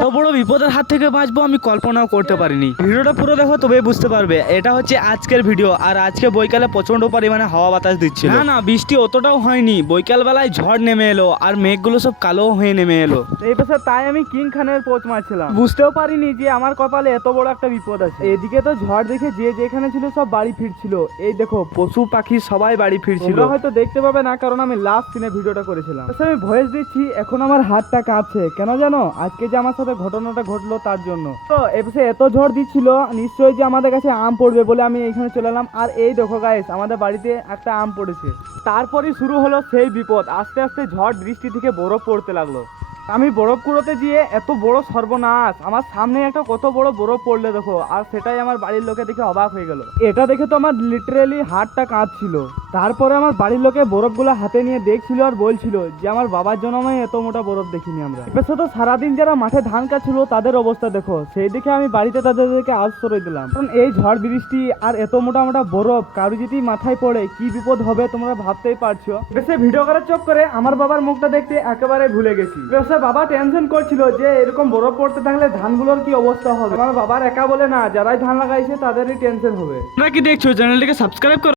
এত বড় বিপদের হাত থেকে বাঁচবো আমি কল্পনাও করতে পারিনি। ভিডিওটা পুরো দেখো তবেই বুঝতে পারবে। এটা হচ্ছে আজকের ভিডিও। আর আজকে বৈকালে প্রচন্ড পরিমাণে হাওয়া বাতাস দিচ্ছিল। না বৃষ্টি অতটাও হয়নি, বৈকাল বেলায় ঝড় নেমে এলো আর মেঘগুলো সব কালো হয়ে নেমে এলো। এই পাশে তাই আমি কিং খানের পোচ মারছিলাম, বুঝতেও পারিনি যে আমার কপালে এত বড় একটা বিপদ আছে। এদিকে তো ঝড় দেখে যে যেখানে ছিল সব বাড়ি ফিরছিল। এই দেখো পশু পাখি সবাই বাড়ি ফিরছিল। হয়তো দেখতে পাবে না কারণ আমি লাস্ট সিনে ভিডিওটা করেছিলাম। আমি ভয়েস দিচ্ছি, এখন আমার হাতটা কাঁপছে কেন জানো? আজকে যে আমার সাথে ঘটনাটা ঘটলো তার জন্য। তো এপাশে এত ঝড় দিচ্ছিল, নিশ্চয়ই যে আমাদের কাছে আম পড়বে বলে আমি এখানে চলে এলাম। আর এই দেখো গাইস, আমাদের বাড়িতে একটা আম পড়েছে। তারপরই শুরু হলো সেই বিপদ। আস্তে আস্তে ঝড় বৃষ্টি থেকে বরফ পড়তে লাগলো। আমি বরফ কুড়োতে গিয়ে এত বড় সর্বনাশ, আমার সামনে একটা কত বড় বরফ পড়লে দেখো। আর সেটাই আমার বাড়ির লোকে দেখে অবাক হয়ে গেল। এটা দেখে তো আমার লিটারেলি হাতটা কাঁপছিল। তারপরে আমার বাড়ির লোকে বরফগুলো হাতে নিয়ে দেখছিল আর বলছিল যে আমার বাবার জন্মে এত মোটা বরফ দেখিনি আমরা। এবার তো সারাদিন যারা মাঠে ধান কাটছিল তাদের অবস্থা দেখো। সেই দেখে আমি বাড়িতে তাদেরকে আশ্রয় দিলাম, কারণ এই ঝড় বৃষ্টি আর এত মোটা মোটা বরফ কারো যদি মাথায় পড়ে কি বিপদ হবে তোমরা ভাবতেই পারছো। বেশি ভিডিও করার চোখ করে আমার বাবার মুখটা দেখতে একেবারে ভুলে গেছি। বাবা টেনশন করছিল যে এরকম বরফ পড়তে থাকলে ধানগুলোর কি অবস্থা হবে। আমার বাবার একা বলে না, যারাই ধান লাগাইছে তাদেরই টেনশন হবে। তোমরা কি দেখছো? চ্যানেলটিকে সাবস্ক্রাইব করো।